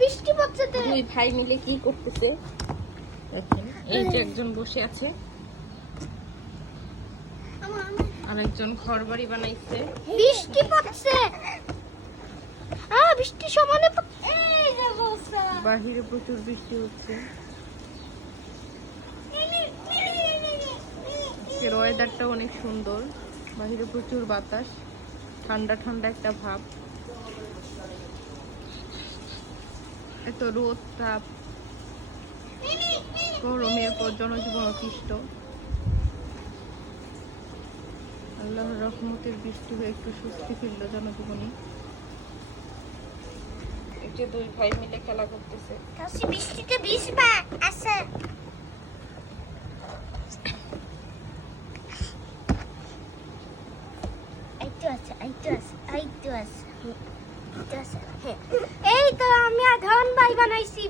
বৃষ্টি পড়ছে তো। দুই ভাই মিলে কি করতেছে দেখেন। এই যে একজন বসে আছে, আর একজন ঘর বাড়ি বানাইছে। বৃষ্টি পড়ছে, বৃষ্টি সমানে পড়ছে। এই যে বর্ষা, বাহিরে প্রচুর বৃষ্টি হচ্ছে। আজকের ওয়েদারটা অনেক সুন্দর, বাহিরে প্রচুর বাতাস, ঠান্ডা ঠান্ডা একটা ভাব। এত রোদ তাপ, গরমের পর জনজীবন অতিষ্ঠ। আল্লাহর রহমতের বৃষ্টি হয়ে একটু স্বস্তি ফিরল জনজীবনে। এই যে দুই ভাই মিলে খেলা করতেছে। কাশি বৃষ্টিতে ভিজবা আছে। এই তো আমি আর ধন ভাই বানাইছি।